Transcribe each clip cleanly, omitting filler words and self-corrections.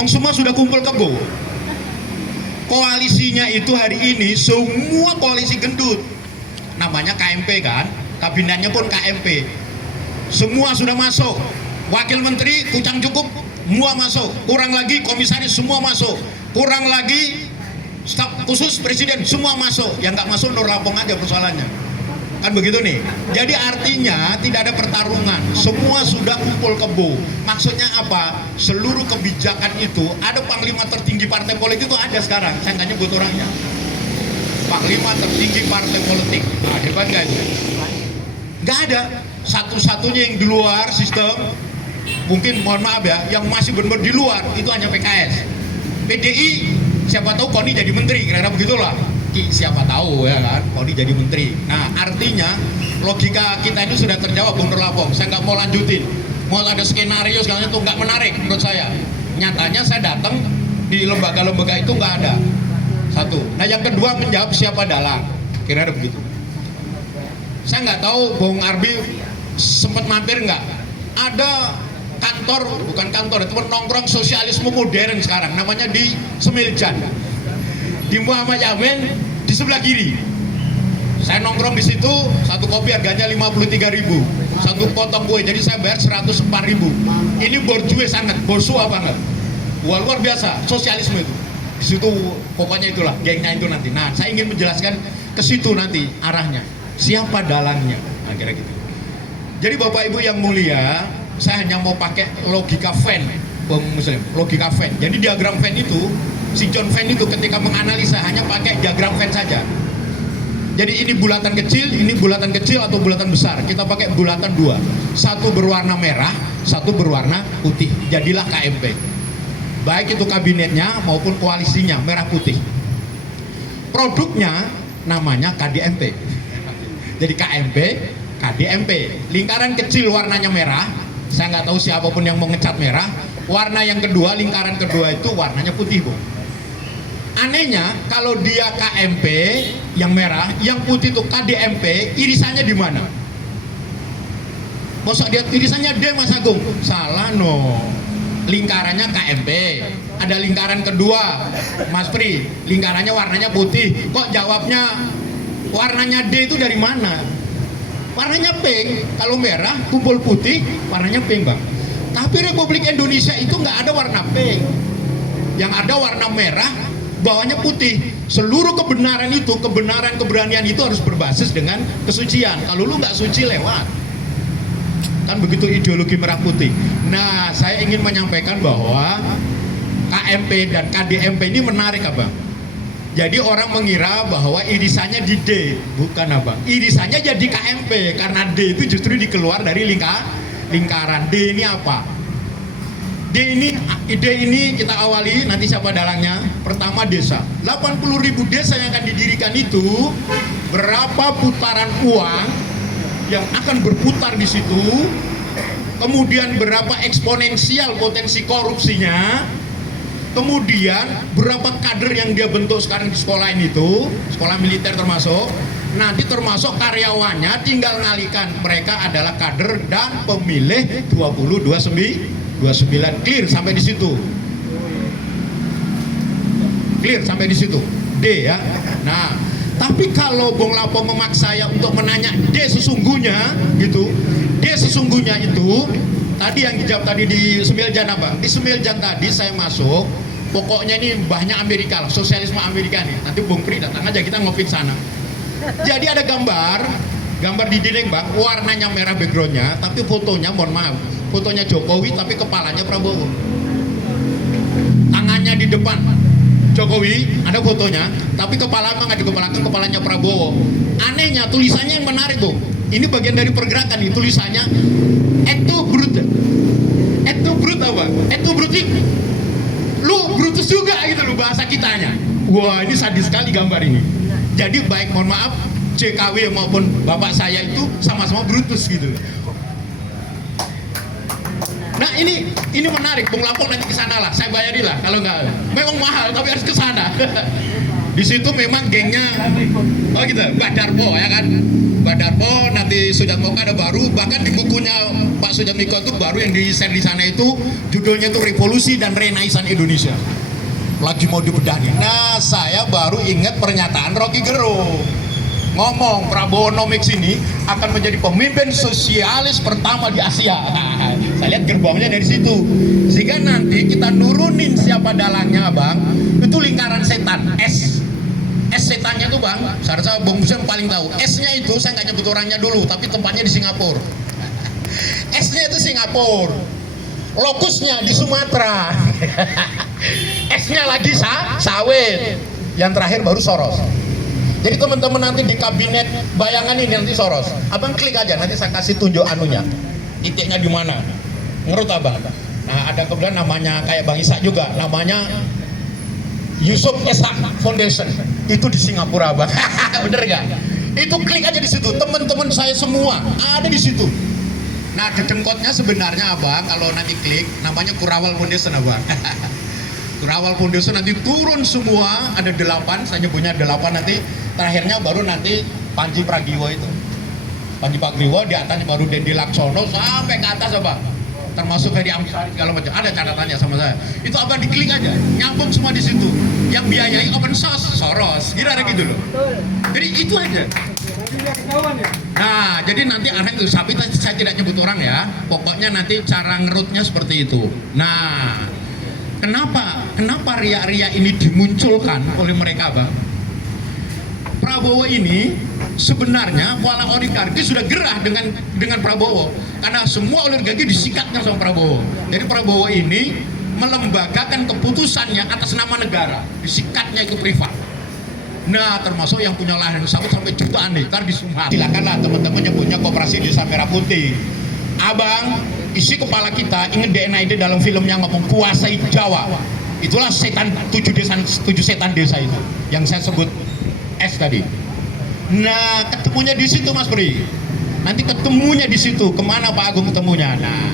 Wong semua sudah kumpul kebo. Koalisinya itu hari ini semua koalisi gendut. Namanya KMP kan, kabinetnya pun KMP. Semua sudah masuk. Wakil menteri kucang cukup semua masuk. Kurang lagi komisaris semua masuk. Kurang lagi staf khusus presiden semua masuk. Yang nggak masuk Nur Lapong aja persoalannya. Kan begitu nih. Jadi artinya tidak ada pertarungan. Semua sudah kumpul kebo. Maksudnya apa? Seluruh kebijakan itu ada panglima tertinggi partai politik itu ada sekarang. Saya nggak nyebut orangnya. Panglima tertinggi partai politik. Nah, hebat nggak itu? Nggak ada. Satu-satunya yang di luar sistem, mungkin mohon maaf ya, yang masih benar-benar di luar itu hanya PKS. PDI siapa tahu Koni jadi menteri, kira-kira begitulah. Siapa tahu ya kan, Koni jadi menteri. Nah artinya logika kita itu sudah terjawab Bung Lapong. Saya nggak mau lanjutin, mau ada skenario segala itu nggak menarik menurut saya. Nyatanya saya datang di lembaga-lembaga itu nggak ada. Satu. Nah yang kedua menjawab siapa dalang, kira-kira begitu. Saya nggak tahu Bung Arbi sempat mampir nggak? Ada kantor, bukan kantor, itu nongkrong sosialisme modern sekarang, namanya di Semiljan, di Muhammad Yamin di sebelah kiri. Saya nongkrong di situ, satu kopi harganya 53.000, satu potong kue, jadi saya bayar 104.000. Ini borjue sangat, borsu apa enggak? Luar biasa, sosialisme itu. Di situ pokoknya itulah, gengnya itu nanti. Nah, saya ingin menjelaskan ke situ nanti arahnya. Siapa dalangnya? Nah, kira gitu. Jadi Bapak Ibu yang mulia, saya hanya mau pakai logika Venn, Bung Muslim, logika Venn. Jadi diagram Venn itu, si John Venn itu ketika menganalisa hanya pakai diagram Venn saja. Jadi ini bulatan kecil atau bulatan besar. Kita pakai bulatan dua. Satu berwarna merah, satu berwarna putih. Jadilah KMP. Baik itu kabinetnya maupun koalisinya merah putih. Produknya namanya KDMP. Jadi KMP, KDMP. Lingkaran kecil warnanya merah. Saya nggak tahu siapapun yang mau ngecat merah. Warna yang kedua, lingkaran kedua itu warnanya putih, Bu. Anehnya kalau dia KMP yang merah, yang putih itu KDMP, irisannya di mana? Masa dia irisannya D, Mas Agung? Salah no. Lingkarannya KMP. Ada lingkaran kedua, Mas Pri. Lingkarannya warnanya putih. Kok jawabnya warnanya D itu dari mana? Warnanya pink. Kalau merah kumpul putih, warnanya pink, Bang. Tapi Republik Indonesia itu nggak ada warna pink. Yang ada warna merah, bawahnya putih. Seluruh kebenaran itu, keberanian itu harus berbasis dengan kesucian. Kalau lu nggak suci lewat. Kan begitu ideologi merah putih. Nah, saya ingin menyampaikan bahwa KMP dan KDMP ini menarik, Abang. Jadi orang mengira bahwa irisannya di D, bukan, Abang. Irisannya jadi KMP karena D itu justru dikeluar dari lingkaran. D ini apa? Ide ini kita awali, nanti siapa dalangnya? Pertama desa. 80.000 desa yang akan didirikan itu, berapa putaran uang yang akan berputar di situ, kemudian berapa eksponensial potensi korupsinya, kemudian berapa kader yang dia bentuk sekarang di sekolah ini itu, sekolah militer termasuk, nanti termasuk karyawannya tinggal ngalihkan mereka adalah kader dan pemilih 29 clear sampai di situ. Clear sampai di situ. D ya. Nah, tapi kalau Bung Lapong memaksa saya untuk menanya D sesungguhnya gitu. D sesungguhnya itu tadi yang dijawab tadi di Semiljan apa? Di Semiljan tadi saya masuk, pokoknya ini banyak Amerika lah, sosialisme Amerika nih. Nanti Bung Pri datang aja kita ngopi sana. Jadi ada gambar di dinding, Bang, warnanya merah backgroundnya, tapi fotonya mohon maaf, fotonya Jokowi tapi kepalanya Prabowo. Tangannya di depan Jokowi, ada fotonya, tapi kepala nggak di kepala, kepalanya Prabowo. Anehnya tulisannya yang menarik, Bu. Ini bagian dari pergerakan nih, tulisannya itu brut. Itu brut apa? Itu brut ini. Lu Brutus juga gitu loh bahasa kitanya. Wah, ini sadis sekali gambar ini. Jadi baik mohon maaf JKW maupun bapak saya itu sama-sama Brutus gitu. Nah ini menarik, Bung Lapong nanti ke sana lah, saya bayari lah kalau nggak, memang mahal tapi harus ke sana. Di situ memang gengnya, oh gitu, Badarpo ya kan, Badarpo, nanti Sujatmoko ada baru, bahkan di bukunya Pak Sujatmiko itu baru yang di share di sana itu judulnya itu Revolusi dan Renaissance Indonesia. Lagi mau dibedah nih. Nah, saya baru ingat pernyataan Rocky Gerung ngomong Prabowo Nomics ini akan menjadi pemimpin sosialis pertama di Asia. Nah, saya lihat gerbangnya dari situ. Sehingga nanti kita nurunin siapa dalangnya, Bang. Itu lingkaran setan, S. S setannya tuh, Bang. Saya rasa Bung Muslim paling tahu. S-nya itu saya nggak nyebut orangnya dulu, tapi tempatnya di Singapura. S-nya itu Singapura. Lokusnya di Sumatera. S-nya lagi sawit. Yang terakhir baru Soros. Jadi teman-teman nanti di kabinet bayangan ini nanti Soros. Abang klik aja, nanti saya kasih tunjuk anunya. Titiknya di mana? Ngerut Abang. Nah, ada kemudian namanya kayak Bang Isa juga, namanya Yusuf Ishak Foundation. Itu di Singapura, Abang. Bener gak? Itu klik aja di situ. Teman-teman saya semua ada di situ. Nah, dedengkotnya sebenarnya, Abang, kalau nanti klik namanya Kurawal Foundation, Abang. Kurawal Foundation nanti turun semua, ada 8, saya nyebutnya 8 nanti. Terakhirnya baru nanti Panji Pragiwo itu. Panji Pragiwo, di atasnya baru Dendi Laksono sampai ke atas, Abang. Termasuk Hedi Amsari segala macam. Ada catatannya sama saya. Itu Abang diklik aja, nyambung semua di situ. Yang biayai open source Soros. Kira-kira gitu loh. Jadi itu aja. Nah, jadi nanti anak itu, tapi saya tidak nyebut orang ya. Pokoknya nanti cara ngerutnya seperti itu. Nah, kenapa ria-ria ini dimunculkan oleh mereka, Bang? Prabowo ini sebenarnya kuala oligarki sudah gerah dengan Prabowo karena semua oligarki disikatnya sama Prabowo. Jadi Prabowo ini melembagakan keputusannya atas nama negara, disikatnya itu privat. Nah, termasuk yang punya lahan sawit sampai jutaan hektar di Sumatera. Silakanlah teman-teman yang punya koperasi Desa Merah Putih. Abang, isi kepala kita ingat DNA ide dalam filmnya ngomong kuasai Jawa. Itulah setan 7 setan desa itu yang saya sebut S tadi. Nah, ketemunya di situ, Mas Bri. Nanti ketemunya di situ. Kemana Pak Agung ketemunya? Nah,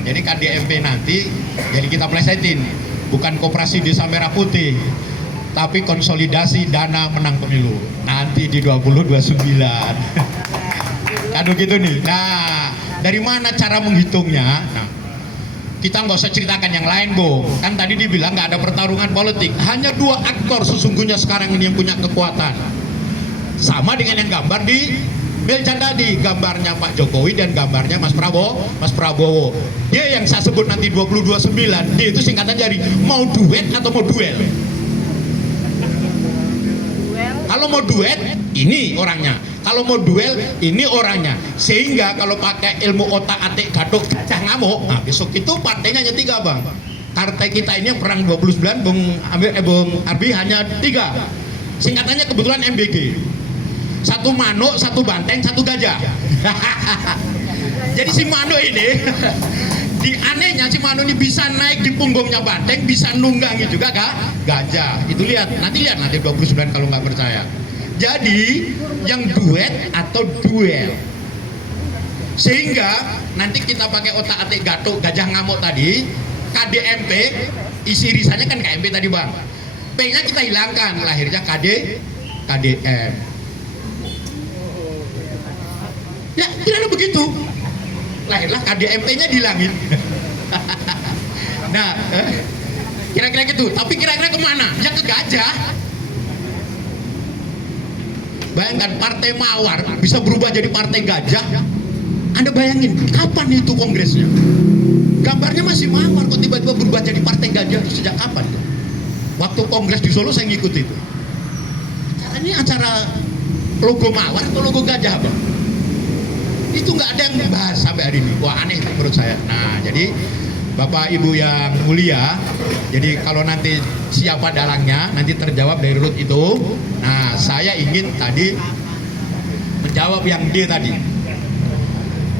jadi KDMP nanti, jadi kita plesetin, bukan koperasi Desa Merah Putih, tapi konsolidasi dana menang pemilu. Nanti di 2029. Aduh gitu nih. Nah, dari mana cara menghitungnya? Nah, kita nggak usah ceritakan yang lain, Bo. Kan tadi dibilang nggak ada pertarungan politik. Hanya 2 aktor sesungguhnya sekarang ini yang punya kekuatan. Sama dengan yang gambar di Beljan tadi, gambarnya Pak Jokowi dan gambarnya Mas Prabowo. Dia yang saya sebut nanti 2029. Dia itu singkatan dari mau duet atau mau duel. Kalau mau duet, ini orangnya. Kalau mau duel, ini orangnya. Sehingga kalau pakai ilmu otak atik gadok gajah ngamuk, nah besok itu partainya hanya 3, Bang. Partai kita ini yang perang 29, Bung Arbi hanya 3. Singkatannya kebetulan MBG. 1 manuk, 1 banteng, 1 gajah. Jadi si manuk ini, di anehnya si manuk ini bisa naik di punggungnya banteng, bisa nunggangi juga gajah. Itu nanti 29 kalau nggak percaya. Jadi yang duet atau duel, sehingga nanti kita pakai otak atik gatuk gajah ngamuk tadi, KDMP isi irisannya kan KMP tadi, Bang. P-nya kita hilangkan, lahirnya KDM. Ya kira-kira begitu, lahirlah KDMP-nya dihilangin. Nah, kira-kira gitu. Tapi kira-kira kemana? Ya ke gajah. Bayangkan partai mawar bisa berubah jadi partai gajah. Anda bayangin kapan itu kongresnya? Gambarnya masih mawar kok tiba-tiba berubah jadi partai gajah. Sejak kapan? Waktu kongres di Solo saya ngikut itu. Ini acara logo mawar atau logo gajah, Bang? Itu nggak ada yang bahas sampai hari ini. Wah, aneh menurut saya. Nah, jadi Bapak Ibu yang mulia, jadi kalau nanti siapa dalangnya nanti terjawab dari Ruth itu. Nah, saya ingin tadi menjawab yang D tadi.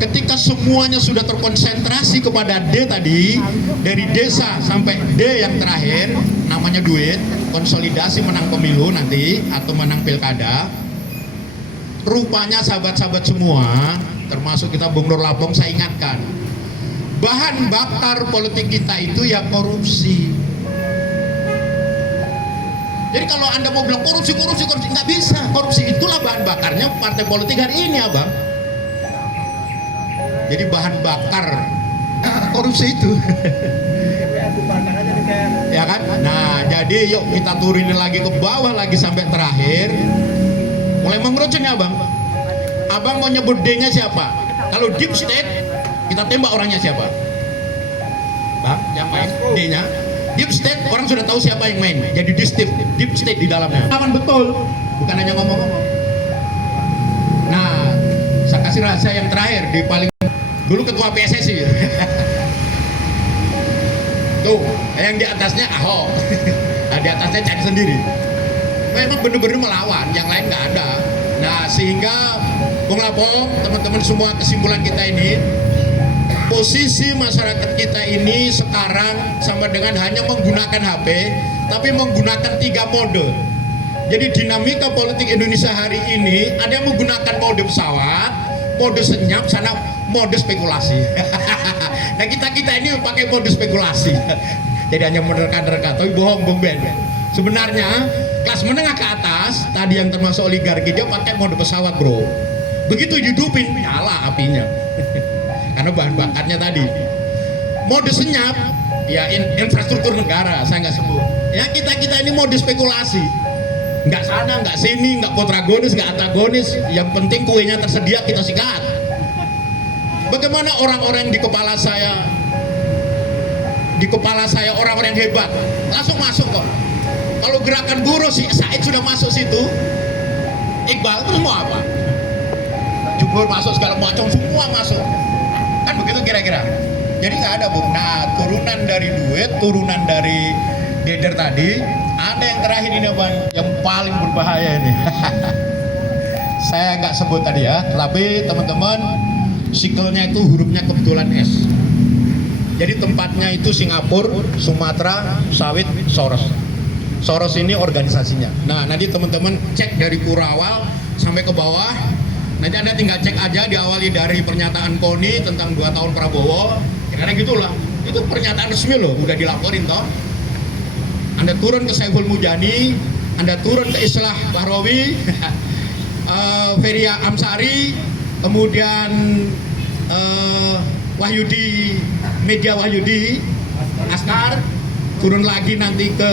Ketika semuanya sudah terkonsentrasi kepada D tadi, dari desa sampai D yang terakhir, namanya duit, konsolidasi menang pemilu nanti atau menang pilkada. Rupanya sahabat-sahabat semua, termasuk kita Bung Nur Labong, saya ingatkan, bahan bakar politik kita itu ya korupsi. Jadi kalau Anda mau bilang korupsi, nggak bisa. Korupsi itulah bahan bakarnya partai politik hari ini, Abang. Jadi bahan bakar korupsi itu. Ya kan? Nah, jadi yuk kita turunin lagi ke bawah lagi sampai terakhir. Mulai mengerucut nih, Abang. Abang mau nyebut D-nya siapa? Kalau deep state, kita tembak orangnya siapa? Bang, yang main D-nya. Deep state, orang sudah tahu siapa yang main. Jadi deep state di dalamnya. Aman betul, bukan hanya ngomong-ngomong. Nah, saya kasih rahasia yang terakhir di paling dulu ketua PSSI. Tuh, yang di atasnya Ahok, nah, di atasnya cari sendiri. Memang benar-benar melawan, yang lain nggak ada. Nah, sehingga Bung Lapong, teman-teman semua, kesimpulan kita ini, posisi masyarakat kita ini sekarang sama dengan hanya menggunakan HP, tapi menggunakan 3 mode. Jadi dinamika politik Indonesia hari ini ada yang menggunakan mode pesawat, mode senyap, sana mode spekulasi. Nah kita ini pakai mode spekulasi. Jadi hanya menerka-nerka, tapi bohong Bung Ben. Sebenarnya kelas menengah ke atas, tadi yang termasuk oligarki, dia pakai mode pesawat, bro. Begitu hidupin, nyala apinya. Karena bahan bakarnya tadi. Mode senyap, ya infrastruktur negara, saya nggak sebut. Ya kita ini mode spekulasi. Nggak sana, nggak sini, nggak kontragonis, nggak antagonis. Yang penting kuenya tersedia, kita sikat. Bagaimana orang-orang di kepala saya orang-orang yang hebat, langsung masuk kok. Kalau gerakan buruh si Said sudah masuk situ, Iqbal terus mau apa? Jubur masuk, segala macam semua masuk. Kan begitu kira-kira. Jadi nggak ada, Bung. Nah, turunan dari duit, turunan dari Geder tadi, ada yang terakhir ini, Bang, yang paling berbahaya ini. Saya nggak sebut tadi ya, tapi teman-teman, sikelnya itu hurufnya kebetulan S. Jadi tempatnya itu Singapura, Sumatera, sawit, Soros. Soros ini organisasinya. Nah, nanti teman-teman cek dari Kurawal sampai ke bawah. Nanti Anda tinggal cek aja, diawali dari pernyataan Koni tentang 2 tahun Prabowo. Ya karena gitulah. Itu pernyataan resmi loh, udah dilaporin toh. Anda turun ke Saiful Mujani, Anda turun ke Islah Bahrawi, Feria Amsari, kemudian Wahyudi, Media Wahyudi, Askar, turun lagi nanti ke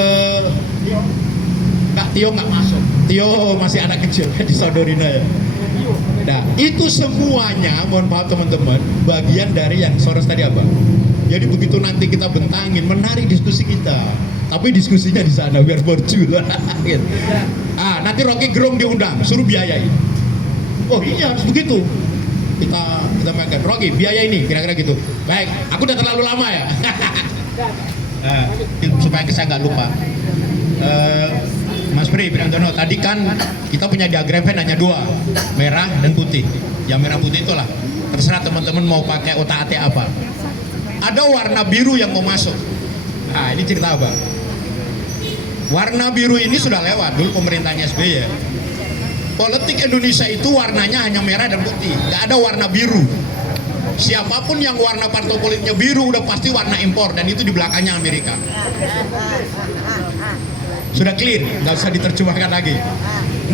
Kak Tio nggak masuk. Tio masih anak kecil di Sodorina ya. Nah, itu semuanya, mohon maaf teman-teman, bagian dari yang Soros tadi, Abang. Jadi begitu nanti kita bentangin, menarik diskusi kita. Tapi diskusinya di sana biar borju lah. Gitu. Ah, nanti Rocky Gerung diundang, suruh biayai. Oh iya harus begitu. Kita makan Rocky biaya ini kira-kira gitu. Baik, aku udah terlalu lama ya. Supaya saya nggak lupa. Mas Pri Priantono, tadi kan kita punya diagram hanya 2, merah dan putih. Yang merah putih itulah terserah teman-teman mau pakai otak-atik apa. Ada warna biru yang mau masuk. Nah ini cerita apa? Warna biru ini sudah lewat dulu pemerintahnya SBY. Politik Indonesia itu warnanya hanya merah dan putih, nggak ada warna biru. Siapapun yang warna partai politiknya biru udah pasti warna impor, dan itu di belakangnya Amerika. Sudah clear, nggak usah diterjemahkan lagi.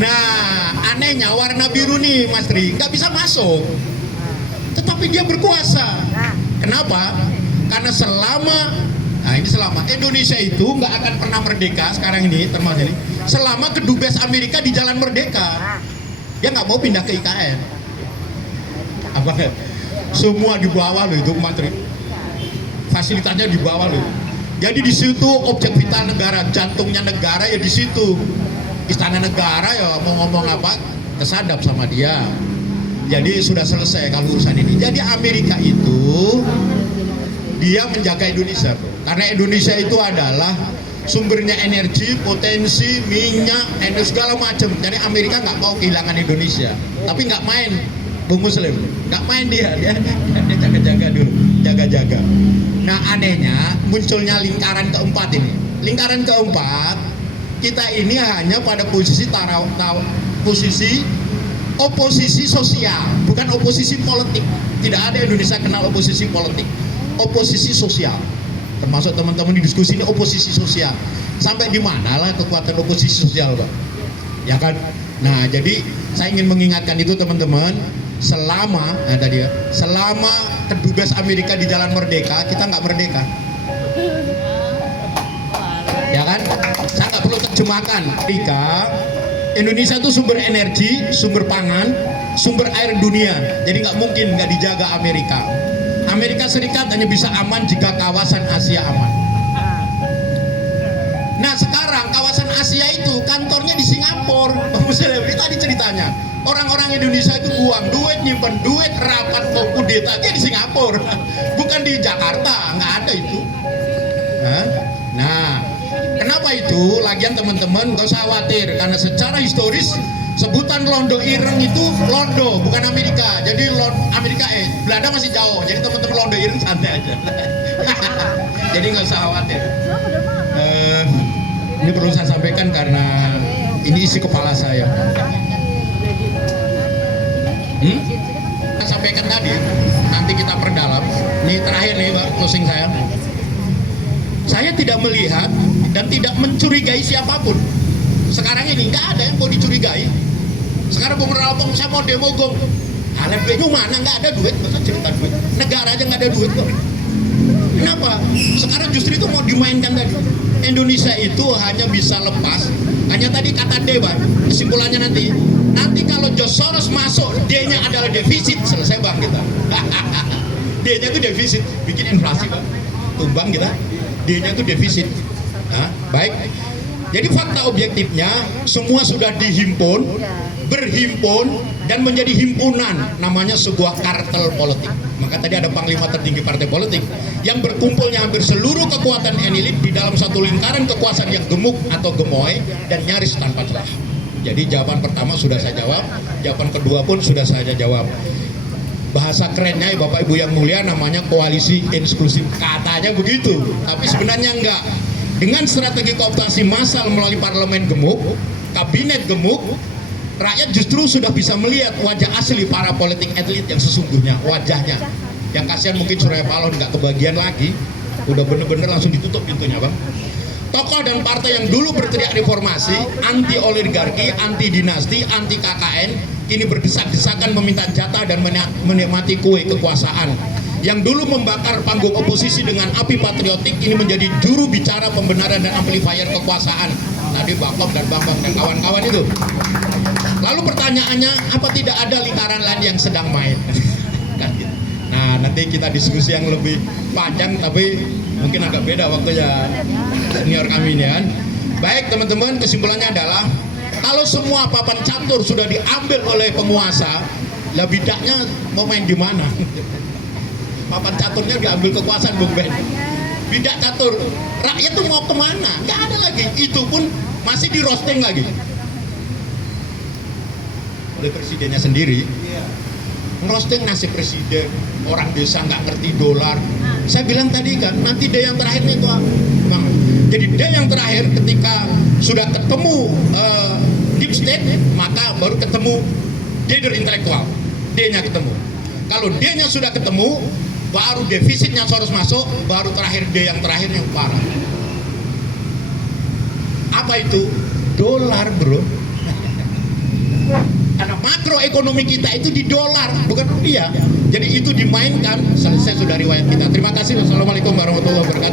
Nah, anehnya warna biru nih, Mas Tri, nggak bisa masuk. Tetapi dia berkuasa. Kenapa? Karena selama Indonesia itu nggak akan pernah merdeka sekarang ini, termasuk ini, selama kedubes Amerika di jalan merdeka. Dia nggak mau pindah ke IKN. Apa? Semua di bawah loh itu, Mas Tri. Fasilitasnya di bawah loh. Jadi di situ objek vital negara, jantungnya negara ya di situ. Istana negara ya mau ngomong apa kesadap sama dia. Jadi sudah selesai kalau urusan ini. Jadi Amerika itu dia menjaga Indonesia, bro. Karena Indonesia itu adalah sumbernya energi, potensi, minyak, energi segala macam. Jadi Amerika nggak mau kehilangan Indonesia. Tapi nggak main, Bung Muslim, nggak main dia jaga-jaga dulu, jaga-jaga. Nah anehnya munculnya lingkaran keempat ini. Lingkaran keempat kita ini hanya pada posisi posisi oposisi sosial, bukan oposisi politik. Tidak ada Indonesia kenal oposisi politik, oposisi sosial. termasuk teman-teman di diskusi ini oposisi sosial. Sampai di mana lah kekuatan oposisi sosial, Pak? Ya kan? Nah, jadi saya ingin mengingatkan itu teman-teman, selama kedubes Amerika di jalan merdeka, kita nggak merdeka. Ya kan? Saya nggak perlu terjemahkan. Indonesia itu sumber energi, sumber pangan, sumber air dunia. Jadi nggak mungkin nggak dijaga Amerika. Amerika Serikat hanya bisa aman jika kawasan Asia aman. Nah sekarang kawasan Asia itu kantornya di Singapura. Ini tadi ceritanya. Orang-orang Indonesia itu buang duit, nyimpen duit, rapat mau kudeta aja di Singapura. Bukan di Jakarta, nggak ada itu. Nah, kenapa itu? Lagian teman-teman gak usah khawatir, karena secara historis sebutan Londo Ireng itu Londo, bukan Amerika. Jadi Amerika Belanda masih jauh. Jadi teman-teman Londo Ireng santai aja. Jadi nggak usah khawatir. Ini perlu saya sampaikan karena ini isi kepala saya. Saya sampaikan tadi, nanti kita perdalam. Ini terakhir nih, Pak, closing saya. Saya tidak melihat dan tidak mencurigai siapapun. Sekarang ini nggak ada yang mau dicurigai. Sekarang Bung Ralpong saya mau demo gong. LFB-nya mana? Nggak ada duit, masa cerita duit. Negara aja nggak ada duit kok. Kenapa? Sekarang justru itu mau dimainkan tadi. Indonesia itu hanya bisa lepas. Hanya tadi kata Dewa, kesimpulannya nanti kalau George Soros masuk, D-nya adalah defisit, selesai bang kita. D-nya itu defisit, bikin inflasi bang. Tumbang kita. D-nya itu defisit. Nah, baik. Jadi fakta objektifnya semua sudah dihimpun, berhimpun dan menjadi himpunan, namanya sebuah kartel politik. Maka tadi ada panglima tertinggi partai politik yang berkumpulnya hampir seluruh kekuatan elit di dalam satu lingkaran kekuasaan yang gemuk atau gemoy dan nyaris tanpa celah. Jadi jawaban pertama sudah saya jawab, jawaban kedua pun sudah saya jawab. Bahasa kerennya Bapak Ibu yang mulia namanya koalisi inklusif, katanya begitu, tapi sebenarnya enggak. Dengan strategi kooptasi massal melalui parlemen gemuk, kabinet gemuk, rakyat justru sudah bisa melihat wajah asli para politik elit yang sesungguhnya, wajahnya. Yang kasihan mungkin Surya Paloh nggak kebagian lagi, udah bener-bener langsung ditutup pintunya bang. Tokoh dan partai yang dulu berteriak reformasi, anti oligarki, anti dinasti, anti KKN, kini berdesak-desakan meminta jatah dan menikmati kue kekuasaan. Yang dulu membakar panggung oposisi dengan api patriotik, ini menjadi juru bicara pembenaran dan amplifier kekuasaan. Tadi Bapak dan Bambang dan kawan-kawan itu. Lalu pertanyaannya, apa tidak ada lingkaran lain yang sedang main? Nah, nanti kita diskusi yang lebih panjang, tapi mungkin agak beda waktunya senior kami ini kan. Baik teman-teman, kesimpulannya adalah kalau semua papan catur sudah diambil oleh penguasa, lah bidaknya mau main di mana? Papan caturnya diambil kekuasaan Bung Ben. Bidak catur, rakyat tuh mau kemana? Nggak ada lagi. Itu pun masih di roasting lagi oleh presidennya sendiri. Ngerosting nasib presiden, orang desa nggak ngerti dolar. Saya bilang tadi kan, nanti day yang terakhirnya itu Bang. Jadi day yang terakhir ketika sudah ketemu deep state, maka baru ketemu dader intelektual. D-nya ketemu. Kalau D-nya sudah ketemu, baru defisitnya Soros masuk, baru terakhir D yang terakhir yang parah. Apa itu? Dolar bro. Karena makroekonomi kita itu di dolar, bukan rupiah. Jadi itu dimainkan, selesai sudah riwayat kita. Terima kasih. Wassalamualaikum warahmatullahi wabarakatuh.